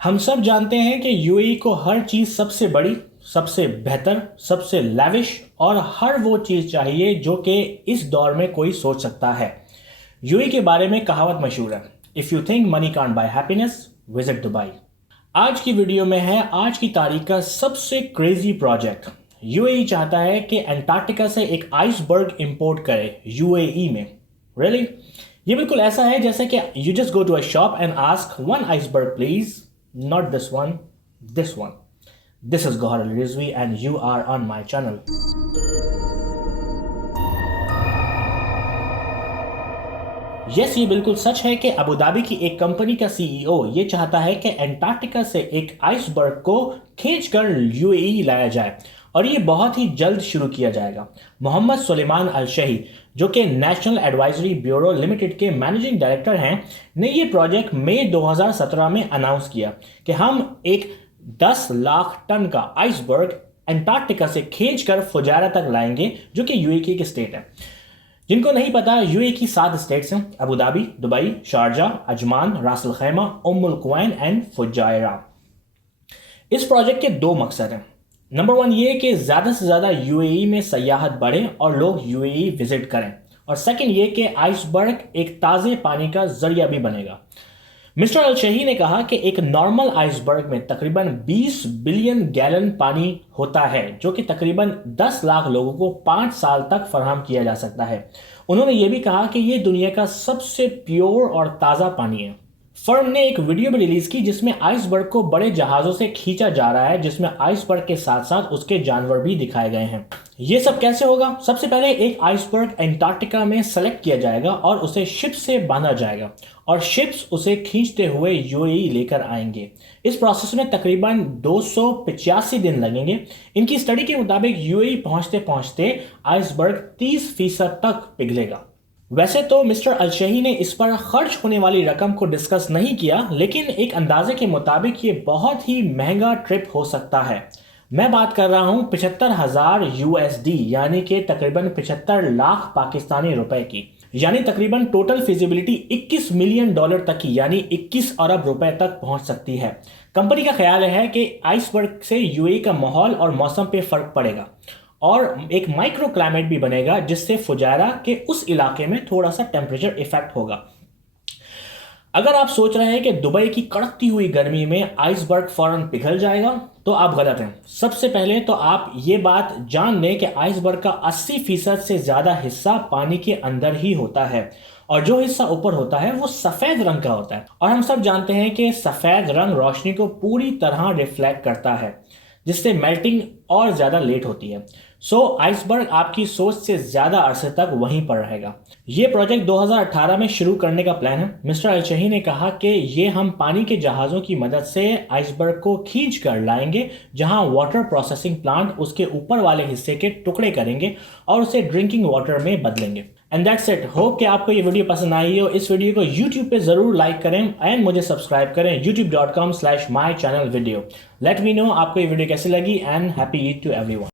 हम सब जानते हैं कि यूएई को हर चीज सबसे बड़ी, सबसे बेहतर, सबसे लैविश और हर वो चीज चाहिए जो कि इस दौर में कोई सोच सकता है। यूएई के बारे में कहावत मशहूर है, if you think money can't buy happiness visit Dubai. आज की वीडियो में है आज की तारीख का सबसे क्रेजी प्रोजेक्ट। यूएई चाहता है कि अंटार्कटिका से एक आइसबर्ग इंपोर्ट करे यूएई में। रियली? ये बिल्कुल ऐसा है जैसे कि you just go to a shop and ask one iceberg please, not this one, this one. This is Gohar Al Rizvi and you are on my channel. Yes, ये बिल्कुल सच है कि अबू धाबी की एक कंपनी का CEO ये चाहता है कि अंटार्कटिका से एक आइसबर्ग को खींचकर यूएई लाया जाए और ये बहुत ही जल्द शुरू किया जाएगा। मोहम्मद सुलेमान अल शही, जो कि नेशनल एडवाइजरी ब्यूरो लिमिटेड के मैनेजिंग डायरेक्टर हैं, ने ये प्रोजेक्ट मई 2017 में अनाउंस किया कि हम एक 10 लाख टन का आइसबर्ग अंटार्कटिका से खींचकर फुजायरा तक लाएंगे, जो कि यूएई की एक स्टेट है। जिनको नहीं पता, यूएई की 7 स्टेट्स हैं: Abu Dhabi, Dubai, Sharjah, Ajman, रास अल खैमा, उम्मुल कुवैन एंड फुजायरा। इस प्रोजेक्ट के 2 मकसद हैं। नंबर 1 ये कि ज़्यादा से ज़्यादा यूएई में सयाहत बढ़े और लोग यूएई विजिट करें, और सेकंड ये कि आइसबर्ग एक ताज़े पानी का जरिया भी बनेगा। मिस्टर अल शही ने कहा कि एक नॉर्मल आइसबर्ग में तकरीबन 20 बिलियन गैलन पानी होता है, जो कि तकरीबन 10 लाख लोगों को 5 साल तक फराहम किया जा सकता है। उन्होंने ये भी कहा कि ये दुनिया का सबसे प्योर और ताज़ा पानी है। फर्म ने एक वीडियो भी रिलीज की जिसमें आइसबर्ग को बड़े जहाज़ों से खींचा जा रहा है, जिसमें आइसबर्ग के साथ साथ उसके जानवर भी दिखाए गए हैं। ये सब कैसे होगा? सबसे पहले एक आइसबर्ग अंटार्कटिका में सेलेक्ट किया जाएगा और उसे शिप से बांधा जाएगा और शिप्स उसे खींचते हुए यूएई लेकर आएंगे। इस प्रोसेस में तकरीबन 285 दिन लगेंगे। इनकी स्टडी के मुताबिक यूएई पहुंचते पहुंचते आइसबर्ग 30% तक पिघलेगा। वैसे तो मिस्टर अल शही ने इस पर खर्च होने वाली रकम को डिस्कस नहीं किया, लेकिन एक अंदाजे के मुताबिक ये बहुत ही महंगा ट्रिप हो सकता है। मैं बात कर रहा हूं 75,000 यूएसडी, यानी कि तकरीबन 75 लाख पाकिस्तानी रुपए की, यानी तकरीबन टोटल फिजिबिलिटी $21 मिलियन तक की, यानी 21 अरब रुपए तक पहुंच सकती है। कंपनी का ख्याल है कि आइसबर्ग से यूएई का माहौल और मौसम पे फर्क पड़ेगा और एक माइक्रो क्लाइमेट भी बनेगा, जिससे फुजायरा के उस इलाके में थोड़ा सा टेम्परेचर इफेक्ट होगा। अगर आप सोच रहे हैं कि दुबई की कड़कती हुई गर्मी में आइसबर्ग फौरन पिघल जाएगा, तो आप गलत हैं। सबसे पहले तो आप ये बात जान लें कि आइसबर्ग का 80% से ज़्यादा हिस्सा पानी के अंदर ही होता है और जो हिस्सा ऊपर होता है वो सफ़ेद रंग का होता है, और हम सब जानते हैं कि सफ़ेद रंग रोशनी को पूरी तरह रिफ्लेक्ट करता है, जिससे मेल्टिंग और ज़्यादा लेट होती है। आइसबर्ग आपकी सोच से ज़्यादा अरसे तक वहीं पर रहेगा। ये प्रोजेक्ट 2018 में शुरू करने का प्लान है। मिस्टर अल शही ने कहा कि ये हम पानी के जहाज़ों की मदद से आइसबर्ग को खींच कर लाएंगे, जहां वाटर प्रोसेसिंग प्लांट उसके ऊपर वाले हिस्से के टुकड़े करेंगे और उसे ड्रिंकिंग वाटर में बदलेंगे। And that's it. होप कि आपको ये वीडियो पसंद आई हो। इस वीडियो को यूट्यूब पे ज़रूर लाइक करें एंड मुझे सब्सक्राइब करें youtube.com/mychannelvideo। लेट मी नो आपको ये वीडियो कैसी लगी and happy Eid to everyone.